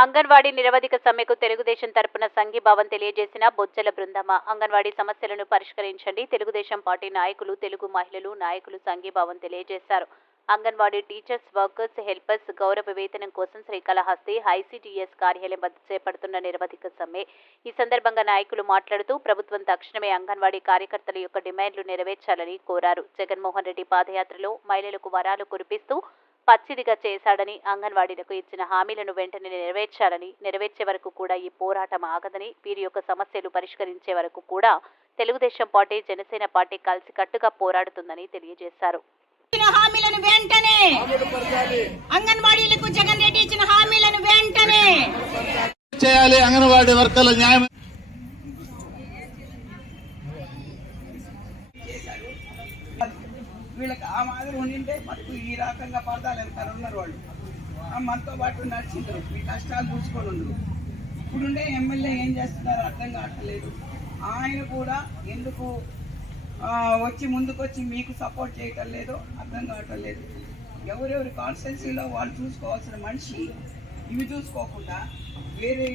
అంగన్వాడీ నిరవధిక సమ్మెకు తెలుగుదేశం తరపున సంఘీభావం తెలియజేసిన బొజ్జల బృందమ అంగన్వాడీ సమస్యలను పరిష్కరించండి. తెలుగుదేశం పార్టీ నాయకులు తెలుగు మహిళలు నాయకులు సంఘీభావం తెలియజేశారు. అంగన్వాడీ టీచర్స్ వర్కర్స్ హెల్పర్స్ గౌరవ వేతనం కోసం శ్రీకాళహస్తి ఐసీడీఎస్ కార్యాలయం వద్ద చేపడుతున్న నిరవధిక సమ్మె. ఈ సందర్భంగా నాయకులు మాట్లాడుతూ ప్రభుత్వం తక్షణమే అంగన్వాడీ కార్యకర్తల యొక్క డిమాండ్లు నెరవేర్చాలని కోరారు. జగన్మోహన్ రెడ్డి పాదయాత్రలో మహిళలకు వరాలు కురిపిస్తూ పచ్చిదిగా చేశాడని అంగన్వాడీలకు ఇచ్చిన హామీలను వెంటనే నెరవేర్చాలని నెరవేర్చే వరకు కూడా ఈ పోరాటం ఆగదని వీరి యొక్క సమస్యలు పరిష్కరించే వరకు కూడా తెలుగుదేశం పార్టీ జనసేన పార్టీ కలిసికట్టుగా పోరాడుతుందని తెలియజేశారు. ఇచ్చిన హామీలను వెంటనే అంగన్వాడీలకు జగన్ రెడ్డి ఇచ్చిన హామీలను వెంటనే చేయాలి. అంగన్వాడీ వర్కర్ల న్యాయం వీళ్ళకి ఆ మాదిరి ఉండింటే మనకు ఈ రకంగా పడతారు వెళ్తారు ఉన్నారు వాళ్ళు. మనతో పాటు నడిచిండ్రు. మీ కష్టాలు చూసుకొని ఉండరు. ఇప్పుడుండే ఎమ్మెల్యే ఏం చేస్తున్నారో అర్థం కావట్లేదు. ఆయన కూడా ఎందుకు వచ్చి ముందుకొచ్చి మీకు సపోర్ట్ చేయటం లేదో అర్థం కావటం లేదు. ఎవరెవరి కాన్స్టెన్సీలో వాళ్ళు చూసుకోవాల్సిన మనిషి ఇవి చూసుకోకుండా వేరే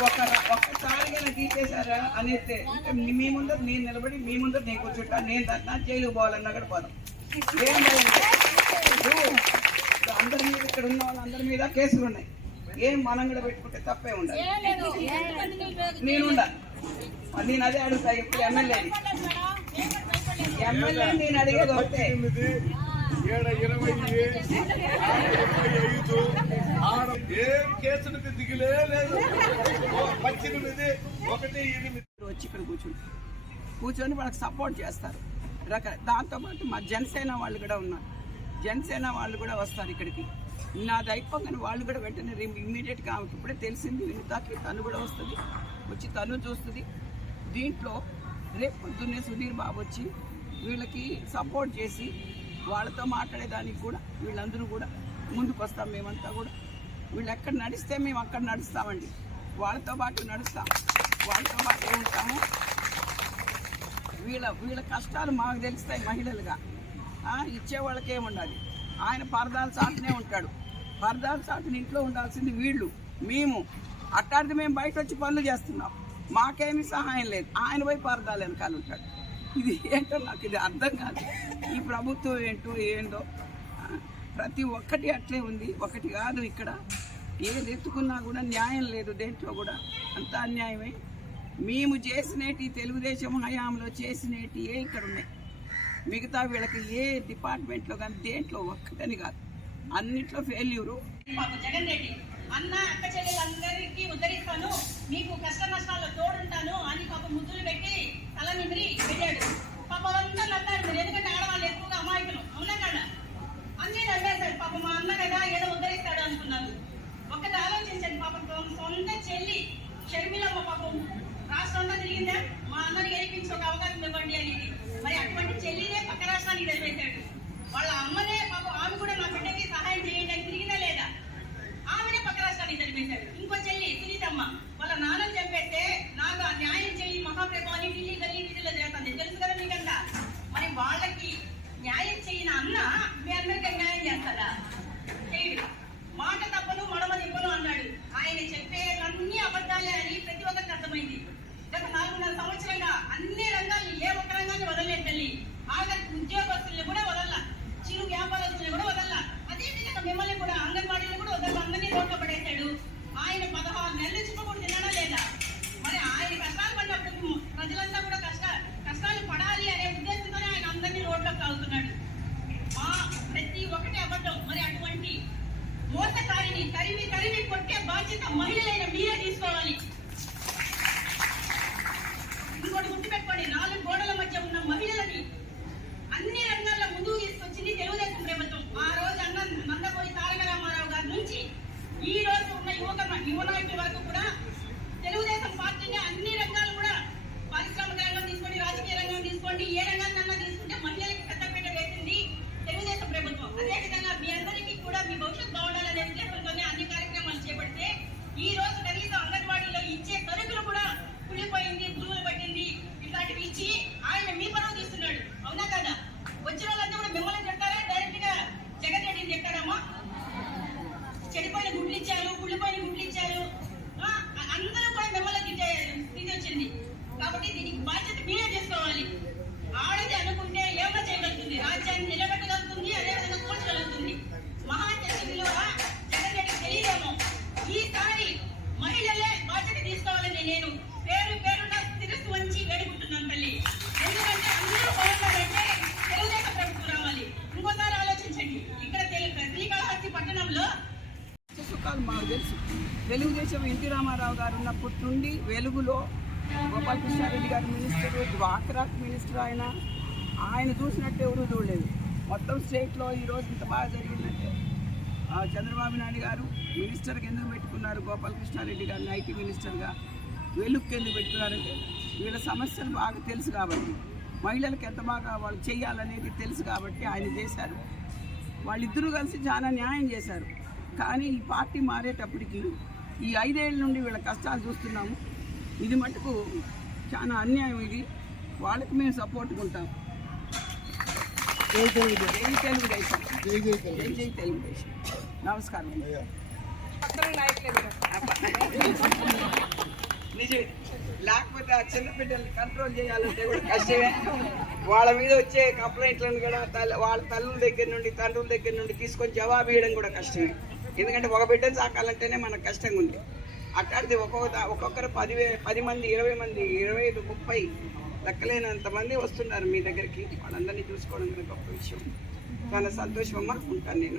ఒక ఒక్కసారిగా తీసేశారా అనేది అంటే మీ ముందర నేను నిలబడి మీ ముందర నేను కూర్చుంటా నేను తన్నా జైలు పోవాలన్నా కూడా పోదాం. ఏం లేదు. ఇప్పుడు ఇప్పుడు అందరి మీద ఇక్కడ ఉన్న వాళ్ళందరి మీద కేసులు ఉన్నాయి. ఏం మనం కూడా పెట్టుకుంటే తప్పే ఉండాలి. నేను ఉండా. నేను అదే అడుగుతా ఇప్పుడు ఎమ్మెల్యే ఎమ్మెల్యే నేను అడిగేది ఒకటే. ఏం కేసులకు దిగులే లేదు. వచ్చి ఇక్కడ కూర్చుంటారు కూర్చొని వాళ్ళకి సపోర్ట్ చేస్తారు. రక దాంతోపాటు మా జనసేన వాళ్ళు కూడా ఉన్నారు. జనసేన వాళ్ళు కూడా వస్తారు ఇక్కడికి. నాది అయిపోగానే వాళ్ళు కూడా వెంటనే ఇమ్మీడియట్గా ఆమెకి ఇప్పుడే తెలిసింది. వినితాకి తను కూడా వస్తుంది. వచ్చి తను చూస్తుంది. దీంట్లో రేపు పొద్దున్నే సుధీర్ బాబు వచ్చి వీళ్ళకి సపోర్ట్ చేసి వాళ్ళతో మాట్లాడేదానికి కూడా వీళ్ళందరూ కూడా ముందుకు వస్తాం మేమంతా కూడా. వీళ్ళు ఎక్కడ నడిస్తే మేము అక్కడ నడుస్తామండి. వాళ్ళతో పాటు నడుస్తాం. వాళ్ళతో పాటు ఉంటాము. వీళ్ళ వీళ్ళ కష్టాలు మాకు తెలుస్తాయి మహిళలుగా. ఇచ్చే వాళ్ళకి ఆయన పరదాల సాటునే ఉంటాడు. పరదాలు సాటుని ఇంట్లో ఉండాల్సింది వీళ్ళు మేము. అట్టాడితే మేము బయట వచ్చి పనులు చేస్తున్నాం. మాకేమీ సహాయం లేదు. ఆయన పోయి పరదాలు వెనకాల ఉంటాడు. ఇది ఏంటో నాకు ఇది అర్థం కాదు. ఈ ప్రభుత్వం ఏంటో ఏంటో ప్రతి ఒక్కటి అట్లే ఉంది. ఒకటి కాదు ఇక్కడ. ఏది ఎత్తుకున్నా కూడా న్యాయం లేదు దేంట్లో కూడా. అంత అన్యాయమే. మేము చేసినటి తెలుగుదేశం హయాంలో చేసినటి ఏ ఇక్కడ ఉన్నాయి. మిగతా వీళ్ళకి ఏ డిపార్ట్మెంట్లో కానీ దేంట్లో ఒక్కటని కాదు. అన్నిట్లో ఫెయిల్యూరు జగన్ రెడ్డి అన్న అక్క చెల్లెలందరికీ ఉద్ధరిస్తాను. మీకు కష్ట నష్టాల్లో తోడుంటాను అని పాప ముద్దులు పెట్టి తల నిమిరి వెళ్ళాడు. పాప అందరూ నమ్మారు ఎందుకంటే ఆడవాళ్ళు ఎక్కువగా అమాయకులు. అవునా కదా? అన్నీ నమ్మేశారు పాప మా అన్న కదా ఏదో ఉద్ధరిస్తాడు అనుకున్నారు ఒక్కటి ఆలోచించండి పాపం తమ సొంత చెల్లి షర్మిలమ్మ పాపం రాష్ట్రంలో మా అందరూ గెలిపించి ఒక అవకాశం ఇవ్వండి అనేది. మరి అటువంటి చెల్లినే పక్క రాష్ట్రానికి తెలిపేశాడు వాళ్ళ అమ్మని పాపం ఆమె కూడా నా బిడ్డకి సహాయం చేయండి అని తిరిగినా లేదా ఆమెనే పక్క రాష్ట్రానికి తెలిపేశాడు ఇంకో చెల్లి సునీతమ్మ వాళ్ళ నాన్నని చంపేస్తే నాకు ఆ న్యాయం చెయ్యి మహాప్రభు అని ఢిల్లీ గల్లీ వీధిలో చేస్తుంది తెలుసు కదా మీకంతా మరి వాళ్ళకి న్యాయం చేయని అన్న మీ అందరికీ న్యాయం చేస్తారా చేయడు మాట తప్పను మడమ తిప్పను అన్నాడు ఆయన చెప్పేవన్నీ అబద్ధాలే అని ప్రతి ఒక్కరికి అర్థమైంది గత నాలుగున్నర సంవత్సరంగా అన్ని రంగాలు ఏ ఒక్క రంగాన్ని వదలలేదు తల్లి ఆఖరికి ఉద్యోగస్తుల్ని కూడా వదల చిరు వ్యాపారస్తుల్ని కూడా వదల అదే విధంగా మిమ్మల్ని కూడా అంగన్వాడీని కూడా వదల అందరినీ రోడ్లో పడేశాడు ఆయన పదహారు నెలలు చిప్పకూడదు తినడా లేదా మరి ఆయన కష్టాలు పడినప్పుడు ప్రజలంతా కూడా కష్ట కష్టాలు పడాలి అనే ఉద్దేశంతోనే ఆయన అందరినీ రోడ్లోకి తాగుతున్నాడు మా ప్రతి ఒక్కటి అబద్ధం మరి అటువంటి మోసకారిని తరిమి తరిమి కొట్టే బాధ్యత మహిళలైన మీరే తీసుకోవాలి ఇంకోటి గుర్తుపెట్టుకోండి నాలుగు గోడల మధ్య ఉన్న మహిళలని అన్ని రంగాల్లో ముందుకు తీసుకొచ్చింది తెలుగుదేశం ప్రభుత్వం ఆ రోజు అన్న నందమూరి తారక రామారావు గారి నుంచి ఈ రోజు ఉన్న యువక యువ నాయకుల వరకు కూడా తెలుగుదేశం పార్టీని అన్ని రంగాలు కూడా పారిశ్రామిక రంగం తీసుకోండి రాజకీయ రంగం తీసుకోండి ఏ రంగాన్నన్నా తీసుకుంటే మహిళలకు పెద్దపీట వేసింది తెలుగుదేశం ప్రభుత్వం అదేవిధంగా మీ అందరికీ కూడా మీ భవిష్యత్తు బాగుండాలనే ఉద్దేశంతోనే అన్ని కార్యక్రమాలు చేపడితే ఈ రోజు కనీసం అంగన్వాడీలో క్లియర్ చేసుకోవాలి ఆడది అనుకుంటే ఏమైనా చేయగలుగుతుంది? రాజ్యాన్ని నిలబెట్టగలుగుతుంది అదేవిధంగా కూర్చోగలుగుతుంది మహాత్మ విలువ జగన్ రెడ్డికి తెలియదేమో. ఈసారి మహిళలే బాధ్యత తీసుకోవాలని నేను పేరు పేరున శిరస్సు వంచి వేడుకుంటున్నాను తల్లి. ఎందుకంటే అందరూ బాగున్నారంటే తెలుగుదేశం ప్రభుత్వం రావాలి. ఇంకోసారి ఆలోచించండి. ఇక్కడ తెలు- శ్రీకాళహస్తి పట్టణంలో కష్ట సుఖాలు మాకు తెలుసు. తెలుగుదేశం ఎన్టీ రామారావు గారు ఉన్నప్పటి నుండి వెలుగులో గోపాలకృష్ణారెడ్డి గారి మినిస్టర్ డ్వాక్రా మినిస్టర్ ఆయన ఆయన చూసినట్టు ఎవరూ చూడలేదు. మొత్తం స్టేట్లో ఈరోజు ఇంత బాగా జరిగిందంటే చంద్రబాబు నాయుడు గారు మినిస్టర్కి ఎందుకు పెట్టుకున్నారు? గోపాలకృష్ణారెడ్డి గారిని ఐటీ మినిస్టర్గా వెలుక్కి ఎందుకు పెట్టుకున్నారంటే వీళ్ళ సమస్యలు బాగా తెలుసు కాబట్టి మహిళలకు ఎంత బాగా వాళ్ళు చేయాలనేది తెలుసు కాబట్టి ఆయన చేశారు. వాళ్ళిద్దరూ కలిసి చాలా న్యాయం చేశారు. కానీ ఈ పార్టీ మారేటప్పటికి ఈ ఐదేళ్ళ నుండి వీళ్ళ కష్టాలు చూస్తున్నాము. ఇది మటుకు చాలా అన్యాయం ఇది. వాళ్ళకి మేము సపోర్ట్గా ఉంటాం. జై తెలుగుదేశం జై జై తెలుగుదేశం నమస్కారం నిజమే. లేకపోతే ఆ చిన్న బిడ్డల్ని కంట్రోల్ చేయాలంటే కూడా కష్టమే. వాళ్ళ మీద వచ్చే కంప్లైంట్లను కూడా తల్లి వాళ్ళ తల్లుల దగ్గర నుండి తండ్రుల దగ్గర నుండి తీసుకొని జవాబు ఇవ్వడం కూడా కష్టమే. ఎందుకంటే ఒక బిడ్డను సాకాలంటేనే మనకు కష్టంగా ఉంది అట్లాంటిది ఒక్కొక్క ఒక్కొక్కరు పదివే పది మంది ఇరవై మంది ఇరవై ఐదు ముప్పై లెక్కలేనంత మంది వస్తున్నారు మీ దగ్గరికి. వాళ్ళందరినీ చూసుకోవడం గొప్ప విషయం. చాలా సంతోషమమ్మా ఉంటాను నేను.